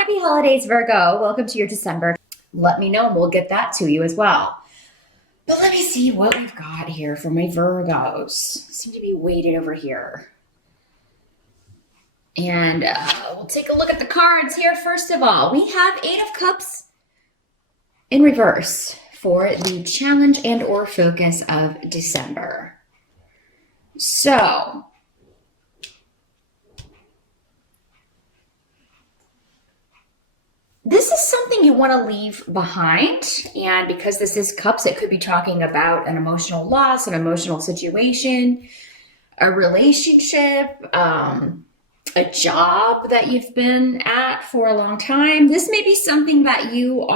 Happy holidays, Virgo. Welcome to your December. Let me know and we'll get that to you as well. But let me see what we've got here for my Virgos. Seem to be weighted over here. And we'll take a look at the cards here. First of all, we have Eight of Cups in reverse for the challenge and or focus of December. So, this is something you want to leave behind, and because this is cups, it could be talking about an emotional loss, an emotional situation, a relationship, a job that you've been at for a long time. This may be something that you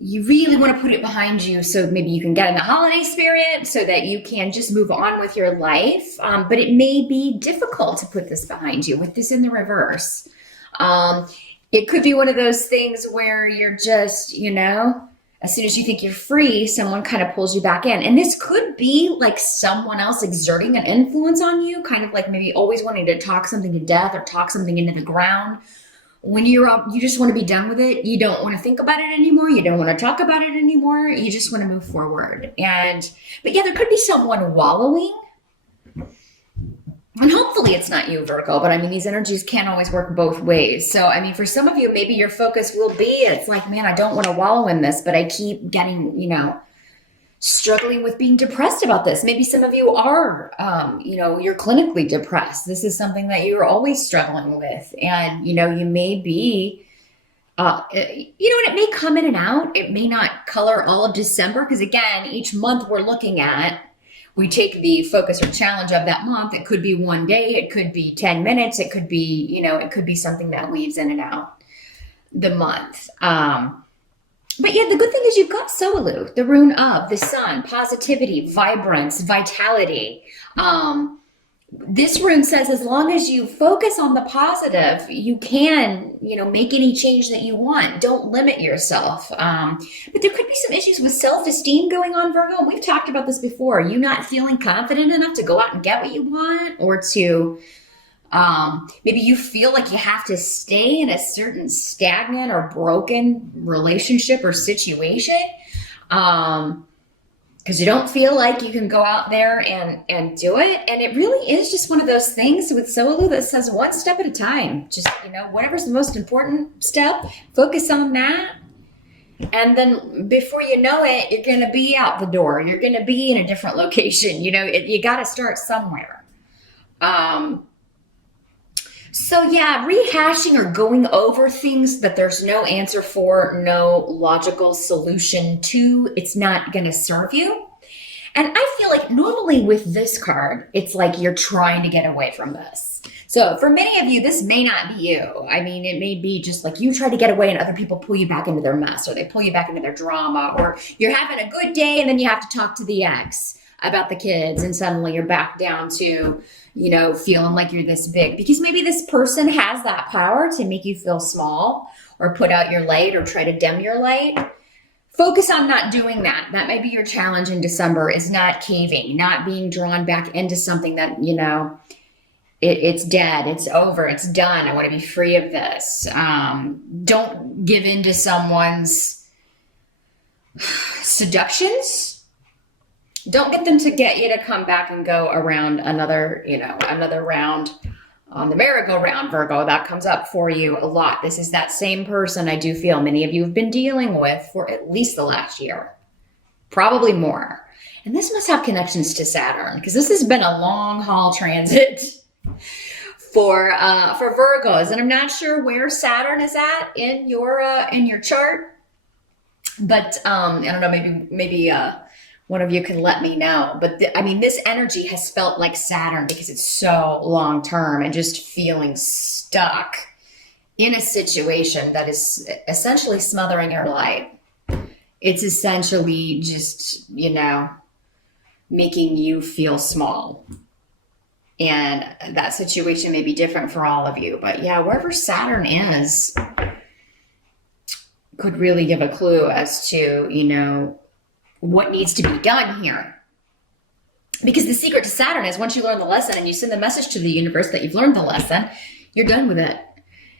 really want to put it behind you, so maybe you can get in the holiday spirit so that you can just move on with your life. But it may be difficult to put this behind you with this in the reverse. It could be one of those things where you're just, as soon as you think you're free, someone kind of pulls you back in. And this could be like someone else exerting an influence on you, kind of like maybe always wanting to talk something to death or talk something into the ground. When you just want to be done with it. You don't want to think about it anymore. You don't want to talk about it anymore. You just want to move forward. But yeah, there could be someone wallowing. And hopefully it's not you, Virgo, but I mean, these energies can't always work both ways. So, I mean, for some of you, maybe your focus will be, it's like, man, I don't want to wallow in this, but I keep getting, struggling with being depressed about this. Maybe some of you are, you're clinically depressed. This is something that you're always struggling with. And, you may be, and it may come in and out. It may not color all of December, because again, each month we're looking at, we take the focus or challenge of that month. It could be one day, it could be 10 minutes, it could be, it could be something that weaves in and out the month. But yeah, the good thing is you've got Soalu, the rune of the sun, positivity, vibrance, vitality. This rune says as long as you focus on the positive, you can, make any change that you want. Don't limit yourself. But there could be some issues with self-esteem going on, Virgo. We've talked about this before. You not feeling confident enough to go out and get what you want, or to maybe you feel like you have to stay in a certain stagnant or broken relationship or situation. Because you don't feel like you can go out there and do it. And it really is just one of those things with Soalu that says one step at a time. Just, whatever's the most important step, focus on that. And then before you know it, you're going to be out the door. You're going to be in a different location. You got to start somewhere. So yeah, rehashing or going over things that there's no answer for, no logical solution to, it's not going to serve you. And I feel like normally with this card, it's like you're trying to get away from this. So for many of you, this may not be you. I mean, it may be just like you try to get away and other people pull you back into their mess, or they pull you back into their drama, or you're having a good day and then you have to talk to the ex about the kids and suddenly you're back down to, feeling like you're this big, because maybe this person has that power to make you feel small or put out your light or try to dim your light. Focus on not doing that. That may be your challenge in December, is not caving, not being drawn back into something that, it's dead, it's over, it's done. I want to be free of this. Don't give in to someone's seductions. Don't get them to get you to come back and go around another round on the merry-go-round, Virgo. That comes up for you a lot. This is that same person I do feel many of you have been dealing with for at least the last year, probably more. And this must have connections to Saturn, because this has been a long haul transit for Virgos. And I'm not sure where Saturn is at in your chart, but I don't know, maybe one of you can let me know. But this energy has felt like Saturn because it's so long term and just feeling stuck in a situation that is essentially smothering your life. It's essentially just, making you feel small. And that situation may be different for all of you. But yeah, wherever Saturn is could really give a clue as to, what needs to be done here. Because the secret to Saturn is once you learn the lesson and you send the message to the universe that you've learned the lesson, you're done with it.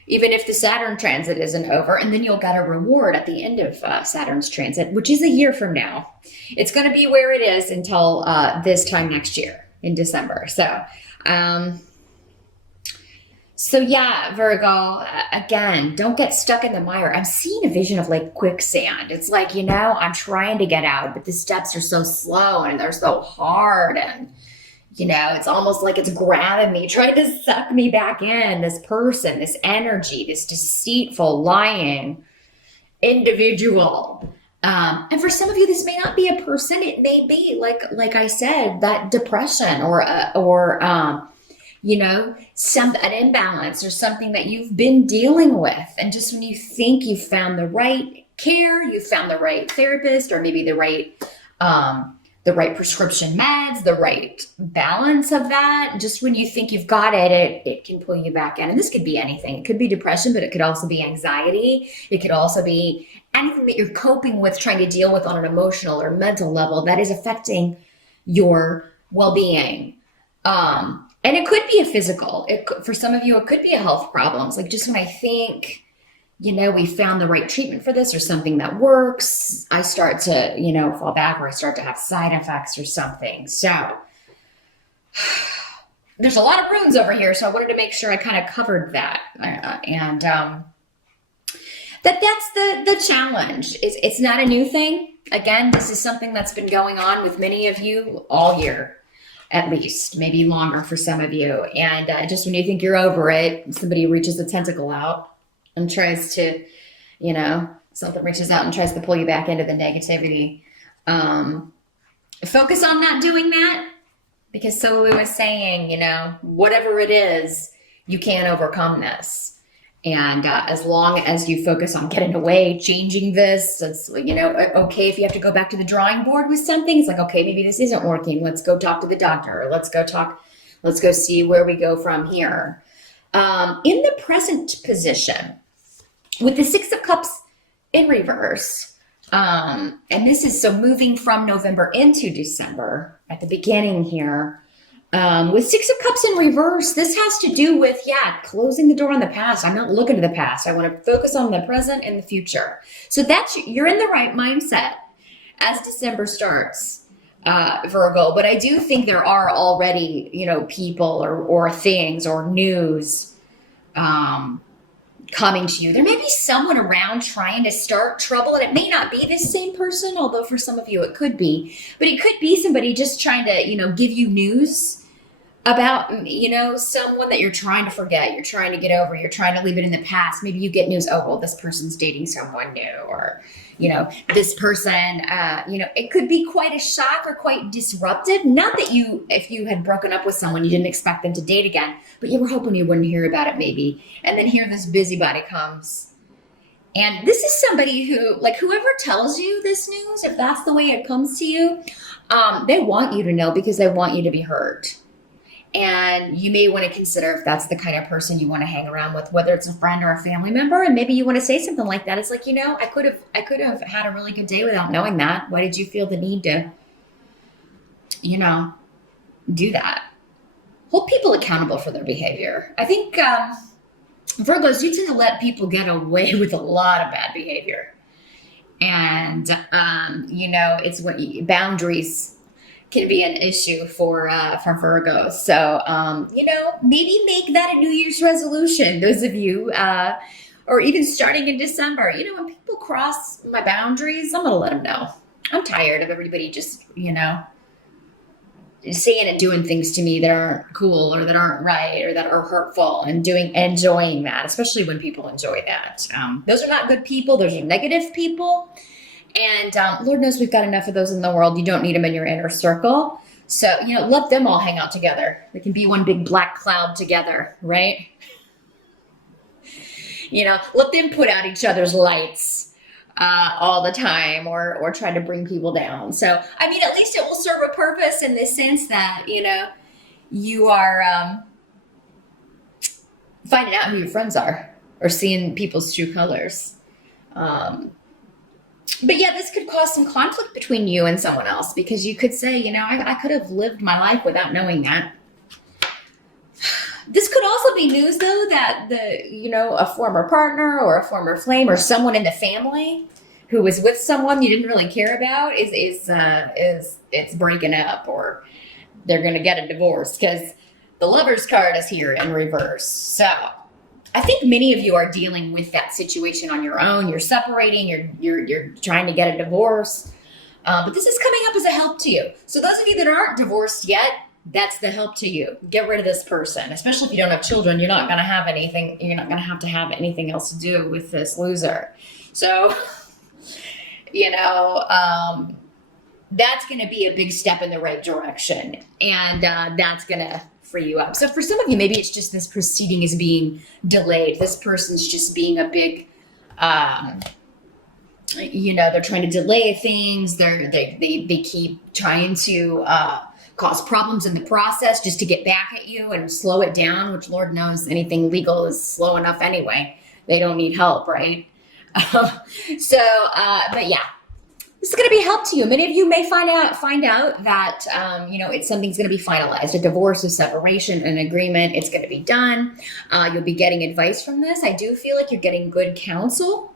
even if the Saturn transit isn't over, and then you'll get a reward at the end of Saturn's transit, which is a year from now. It's going to be where it is until this time next year in December. Um, so yeah, Virgo, again, don't get stuck in the mire. I'm seeing a vision of like quicksand. It's like, I'm trying to get out, but the steps are so slow and they're so hard. And, it's almost like it's grabbing me, trying to suck me back in. This person, this energy, this deceitful, lying individual. And for some of you, this may not be a person. It may be like I said, that depression or an imbalance or something that you've been dealing with. And just when you think you've found the right care, you've found the right therapist, or maybe the right prescription meds, the right balance of that. Just when you think you've got it can pull you back in. And this could be anything. It could be depression, but it could also be anxiety. It could also be anything that you're coping with, trying to deal with on an emotional or mental level that is affecting your well-being. And it could be a physical. For some of you, it could be a health problems. Like just when I think, we found the right treatment for this or something that works, I start to, fall back, or I start to have side effects or something. So there's a lot of runes over here. So I wanted to make sure I kind of covered that. That's the challenge. It's not a new thing. Again, this is something that's been going on with many of you all year. At least, maybe longer for some of you. And just when you think you're over it, somebody reaches a tentacle out and tries to, something reaches out and tries to pull you back into the negativity. Focus on not doing that, because Solu is saying, whatever it is, you can overcome this. And as long as you focus on getting away, changing this, it's, okay, if you have to go back to the drawing board with something, it's like, okay, maybe this isn't working. Let's go talk to the doctor. Let's go see where we go from here. In the present position, with the Six of Cups in reverse, and this is so moving from November into December at the beginning here, with Six of Cups in reverse, this has to do with, closing the door on the past. I'm not looking to the past. I want to focus on the present and the future. So you're in the right mindset as December starts, Virgo. But I do think there are already, people or things or news coming to you. There may be someone around trying to start trouble, and it may not be this same person, although for some of you it could be. But it could be somebody just trying to, give you news about, someone that you're trying to forget, you're trying to get over, you're trying to leave it in the past. Maybe you get news, oh, well, this person's dating someone new, or, this person, it could be quite a shock or quite disruptive. Not that if you had broken up with someone, you didn't expect them to date again, but you were hoping you wouldn't hear about it maybe. And then here this busybody comes. And this is somebody who, whoever tells you this news, if that's the way it comes to you, they want you to know because they want you to be heard. And you may want to consider if that's the kind of person you want to hang around with, whether it's a friend or a family member. And maybe you want to say something like that. It's like, I could have had a really good day without knowing that. Why did you feel the need to, do that? Hold people accountable for their behavior. I think Virgos, you tend to let people get away with a lot of bad behavior. And, it's what boundaries can be an issue for Virgo. So, maybe make that a New Year's resolution. Those of you, or even starting in December, when people cross my boundaries, I'm going to let them know. I'm tired of everybody just, saying and doing things to me that aren't cool or that aren't right or that are hurtful, and enjoying that, especially when people enjoy that. Those are not good people. Those are negative people. And Lord knows we've got enough of those in the world. You don't need them in your inner circle. So, let them all hang out together. They can be one big black cloud together, right? Let them put out each other's lights all the time, or try to bring people down. So, at least it will serve a purpose in the sense that, you are finding out who your friends are, or seeing people's true colors. But yeah, this could cause some conflict between you and someone else, because you could say, I could have lived my life without knowing that. This could also be news, though, that a former partner or a former flame or someone in the family who was with someone you didn't really care about is it's breaking up, or they're going to get a divorce, because the Lover's card is here in reverse. So I think many of you are dealing with that situation on your own. You're separating. You're trying to get a divorce, but this is coming up as a help to you. So those of you that aren't divorced yet, that's the help to you. Get rid of this person, especially if you don't have children. You're not going to have anything. You're not going to have anything else to do with this loser. So, that's going to be a big step in the right direction, and that's going to free you up. So for some of you, maybe it's just this proceeding is being delayed. This person's just being a big, they're trying to delay things. They keep trying to cause problems in the process just to get back at you and slow it down, which Lord knows anything legal is slow enough anyway. They don't need help, right? But yeah, this is going to be help to you. Many of you may find out that, something's going to be finalized, a divorce, a separation, an agreement. It's going to be done. You'll be getting advice from this. I do feel like you're getting good counsel.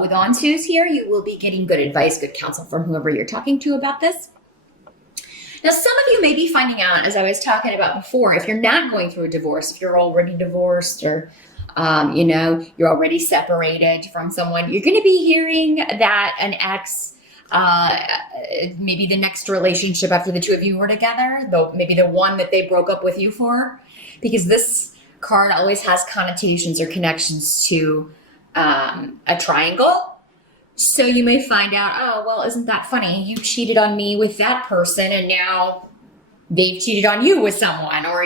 With Ontus here, you will be getting good advice, good counsel from whoever you're talking to about this. Now, some of you may be finding out, as I was talking about before, if you're not going through a divorce, if you're already divorced, or you're already separated from someone, you're going to be hearing that an ex, maybe the next relationship after the two of you were together, though maybe the one that they broke up with you for, because this card always has connotations or connections to a triangle. So you may find out, oh, well, isn't that funny? You cheated on me with that person, and now they've cheated on you with someone, or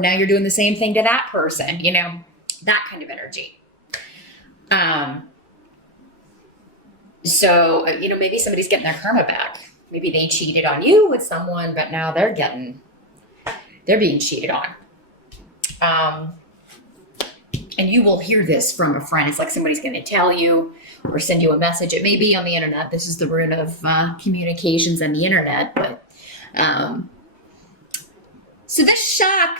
now you're doing the same thing to that person, that kind of energy. So, maybe somebody's getting their karma back. Maybe they cheated on you with someone, but now they're being cheated on. And you will hear this from a friend. It's like somebody's going to tell you or send you a message. It may be on the internet. This is the root of communications on the internet. But so this shock,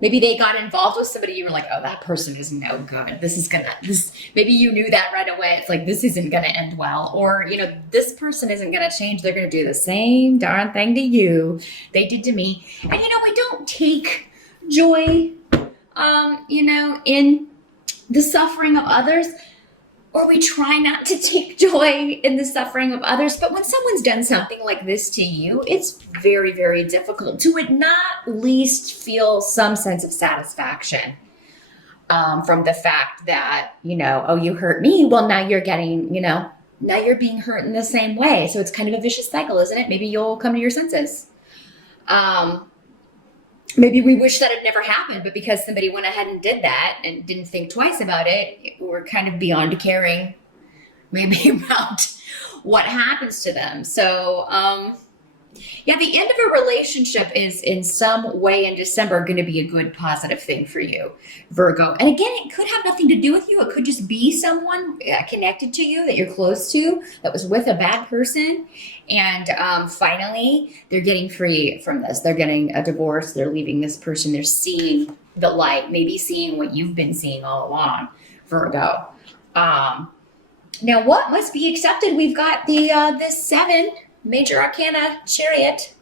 maybe they got involved with somebody. You were like, oh, that person is no good. Maybe you knew that right away. It's like, this isn't going to end well. Or, this person isn't going to change. They're going to do the same darn thing to you they did to me. And, we don't take joy, in the suffering of others, or we try not to take joy in the suffering of others. But when someone's done something like this to you, it's very, very difficult to at not least feel some sense of satisfaction from the fact that, oh, you hurt me. Well, now you're getting, now you're being hurt in the same way. So it's kind of a vicious cycle, isn't it? Maybe you'll come to your senses. Maybe we wish that it never happened, but because somebody went ahead and did that and didn't think twice about it, we're kind of beyond caring maybe about what happens to them. So, the end of a relationship is in some way in December going to be a good positive thing for you, Virgo. And again, it could have nothing to do with you. It could just be someone connected to you that you're close to that was with a bad person. And finally, they're getting free from this. They're getting a divorce. They're leaving this person. They're seeing the light, maybe seeing what you've been seeing all along, Virgo. Now, what must be accepted? We've got this 7 major arcana chariot.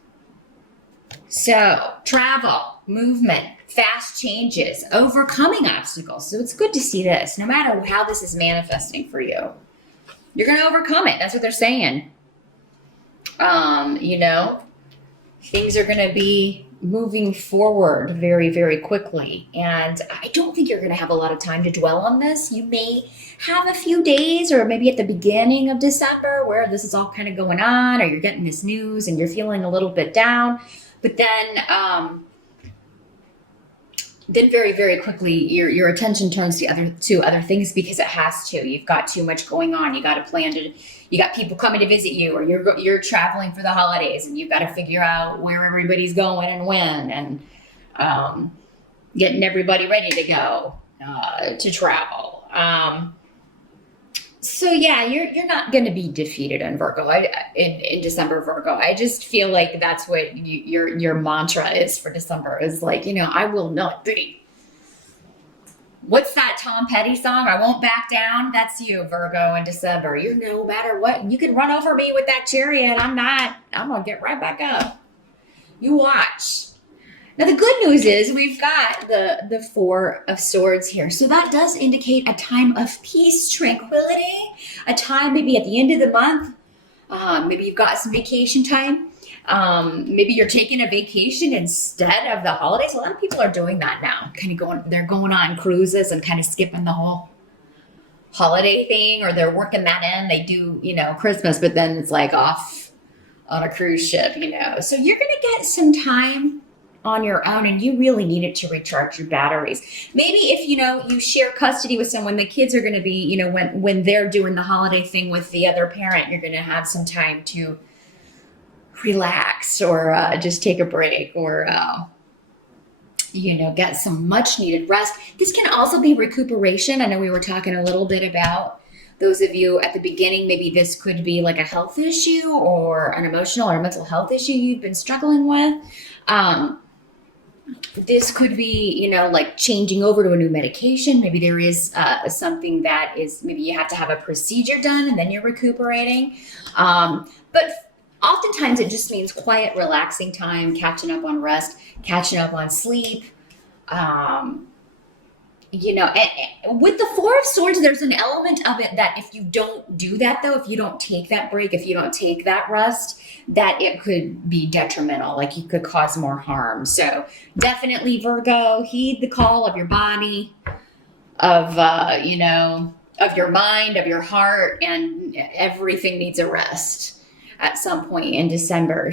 So travel, movement, fast changes, overcoming obstacles. So it's good to see this. No matter how this is manifesting for you, you're going to overcome it. That's what they're saying. Things are going to be moving forward very, very quickly. And I don't think you're going to have a lot of time to dwell on this. You may have a few days, or maybe at the beginning of December, where this is all kind of going on, or you're getting this news and you're feeling a little bit down. But then very, very quickly, your attention turns to other things, because it has to. You've got too much going on. You got to plan to. You got people coming to visit you, or you're traveling for the holidays, and you've got to figure out where everybody's going and when, and getting everybody ready to go to travel. So yeah, you're not going to be defeated in Virgo. In December, Virgo. I just feel like that's what your mantra is for December is like, I will not be. What's that Tom Petty song? I won't back down. That's you, Virgo, in December. You no matter what, you can run over me with that chariot. I'm not. I'm gonna get right back up. You watch. Now the good news is we've got the Four of Swords here, so that does indicate a time of peace, tranquility, a time maybe at the end of the month. Maybe you've got some vacation time. Maybe you're taking a vacation instead of the holidays. A lot of people are doing that now. They're going on cruises and kind of skipping the whole holiday thing, or they're working that in. They do, Christmas, but then it's like off on a cruise ship. So you're going to get some time on your own, and you really need it to recharge your batteries. Maybe if you share custody with someone, the kids are going to be, when they're doing the holiday thing with the other parent, you're going to have some time to relax or just take a break or get some much needed rest. This can also be recuperation. I know we were talking a little bit about those of you at the beginning, maybe this could be like a health issue or an emotional or mental health issue you've been struggling with. This could be, like changing over to a new medication. Maybe there is something that is, maybe you have to have a procedure done and then you're recuperating. But oftentimes it just means quiet, relaxing time, catching up on rest, catching up on sleep. And with the Four of Swords, there's an element of it that if you don't do that, though, if you don't take that break, if you don't take that rest, that it could be detrimental, like you could cause more harm. So definitely, Virgo, heed the call of your body, of your mind, of your heart, and everything needs a rest at some point in December.